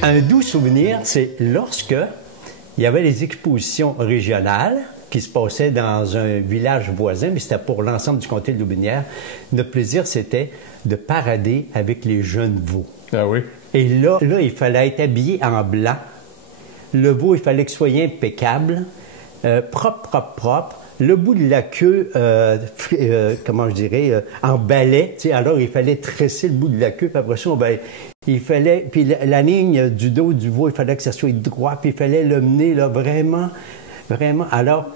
Un doux souvenir, c'est lorsque il y avait les expositions régionales qui se passaient dans un village voisin, mais c'était pour l'ensemble du comté de Loubinière. Notre plaisir, c'était de parader avec les jeunes veaux. Ah oui? Et là, il fallait être habillé en blanc. Le veau, il fallait que ce soit impeccable, propre. Le bout de la queue, comment je dirais, en balai. Alors, il fallait tresser le bout de la queue, puis après ça, il fallait... Puis la ligne du dos du veau, il fallait que ça soit droit, puis il fallait le mener, là, vraiment. Alors,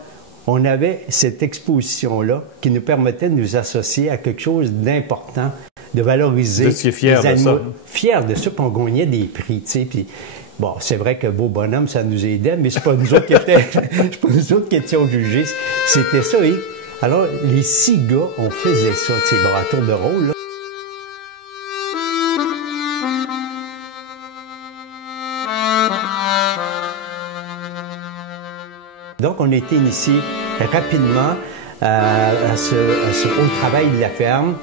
on avait cette exposition-là qui nous permettait de nous associer à quelque chose d'important, de valoriser. Vous étiez fiers de ça? Fiers de ça, puis on gagnait des prix, tu sais, puis... Bon, c'est vrai que Beau Bonhomme, ça nous aidait, mais c'est pas nous autres qui étions jugés. C'était ça. Et alors, les 6 gars, on faisait ça, tu sais, bon, à tour de rôle, là. Donc, on a été initiés rapidement au travail de la ferme.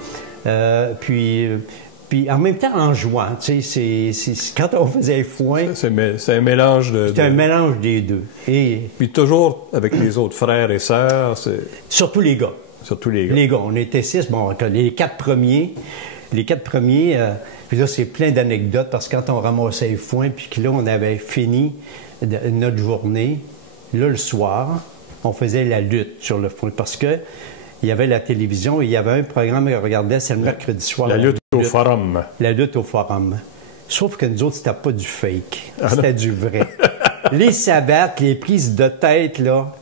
Puis en même temps, en jouant, tu sais, quand on faisait foin... C'est un mélange de... C'est un mélange des deux. Et puis toujours avec les autres frères et sœurs, c'est... Surtout les gars. Surtout les gars. Les gars, on était 6. Bon, les 4 premiers, puis là, c'est plein d'anecdotes, parce que quand on ramassait les foin, puis que là, on avait fini notre journée, là, le soir, on faisait la lutte sur le foin, parce que il y avait la télévision et il y avait un programme qu'on regardait, c'est le mercredi soir. La lutte au forum. La lutte au forum. Sauf que nous autres, c'était pas du fake. C'était du vrai. Les sabbats, les prises de tête, là,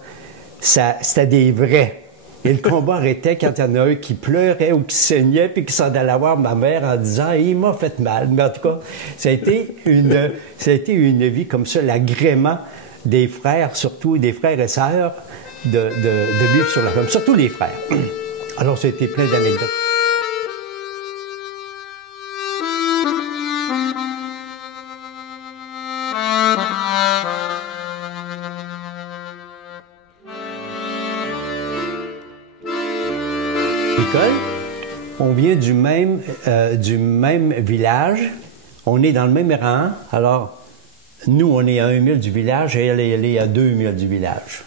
c'était des vrais. Et le combat arrêtait quand il y en a un qui pleurait ou qui saignait puis qui s'en allait voir ma mère en disant « Il m'a fait mal ». Mais en tout cas, ça a été une vie comme ça, l'agrément des frères, surtout des frères et sœurs, de vivre sur la ferme, surtout les frères. Alors, ça a été plein d'anecdotes. Nicole, on vient du même village, on est dans le même rang. Alors, nous, on est à 1 mille du village et elle est à 2 milles du village.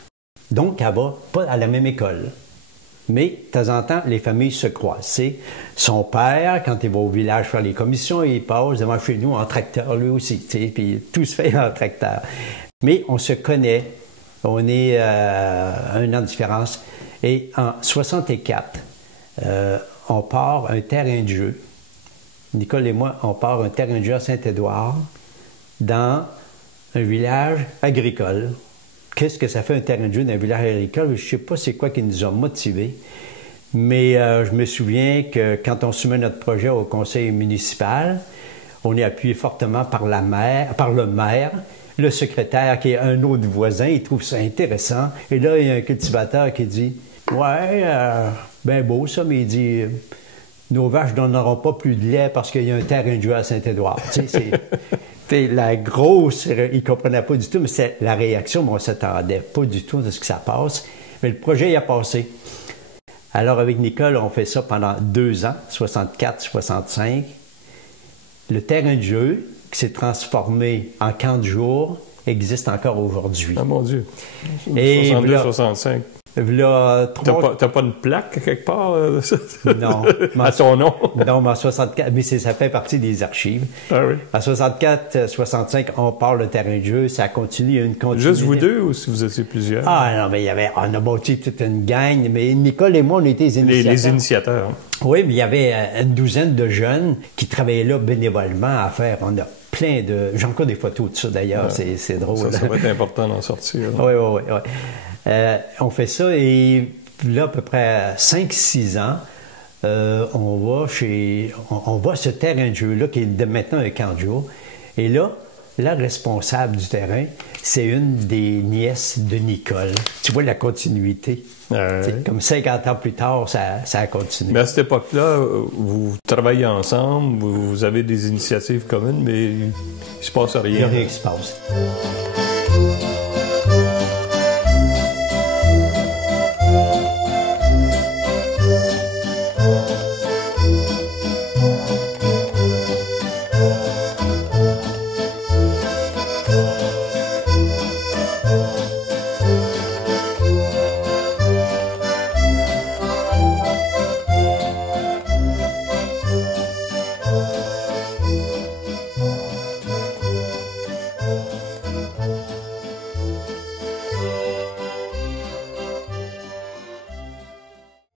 Donc, elle va pas à la même école. Mais, de temps en temps, les familles se croisent. C'est son père, quand il va au village faire les commissions, il passe devant chez nous en tracteur, lui aussi. Puis tout se fait en tracteur. Mais on se connaît. On est à 1 an de différence. Et en 64, on part un terrain de jeu. Nicole et moi, on part un terrain de jeu à Saint-Édouard, dans un village agricole. Qu'est-ce que ça fait un terrain de jeu dans un village agricole? Je ne sais pas c'est quoi qui nous a motivés, mais je me souviens que quand on soumet notre projet au conseil municipal, on est appuyé fortement par le maire, le secrétaire qui est un autre voisin, il trouve ça intéressant. Et là, il y a un cultivateur qui dit « Ouais, ben beau ça, mais il dit « Nos vaches ne donneront pas plus de lait parce qu'il y a un terrain de jeu à Saint-Édouard. » Tu sais, c'est la grosse, il ne comprenait pas du tout, mais c'est la réaction, mais on ne s'attendait pas du tout à ce que ça passe. Mais le projet, il a passé. Alors, avec Nicole, on fait ça pendant 2 ans, 64, 65. Le terrain de jeu, qui s'est transformé en camp de jour, existe encore aujourd'hui. Ah, mon Dieu! Et 62, 65. T'as pas une plaque quelque part? Non. À ton nom? Non, mais en 64, mais ça fait partie des archives. Ah oui? En 64, 65, on part le terrain de jeu, ça continue, il y a une continuité. Juste vous deux ou si vous étiez plusieurs? Ah non, mais on a bâti toute une gang, mais Nicole et moi, on était les initiateurs. Les initiateurs. Oui, mais il y avait une douzaine de jeunes qui travaillaient là bénévolement à faire. On a plein de... J'ai encore des photos de ça, d'ailleurs, c'est drôle. Ça va être important d'en sortir. Oui. On fait ça et là, à peu près 5-6 ans, on va à ce terrain de jeu-là qui est maintenant un camp de jour. Et là, la responsable du terrain, c'est une des nièces de Nicole. Tu vois la continuité. Comme 50 ans plus tard, ça a continué. Mais à cette époque-là, vous travaillez ensemble, vous avez des initiatives communes, mais il ne se passe rien. Il n'y a rien qui se passe.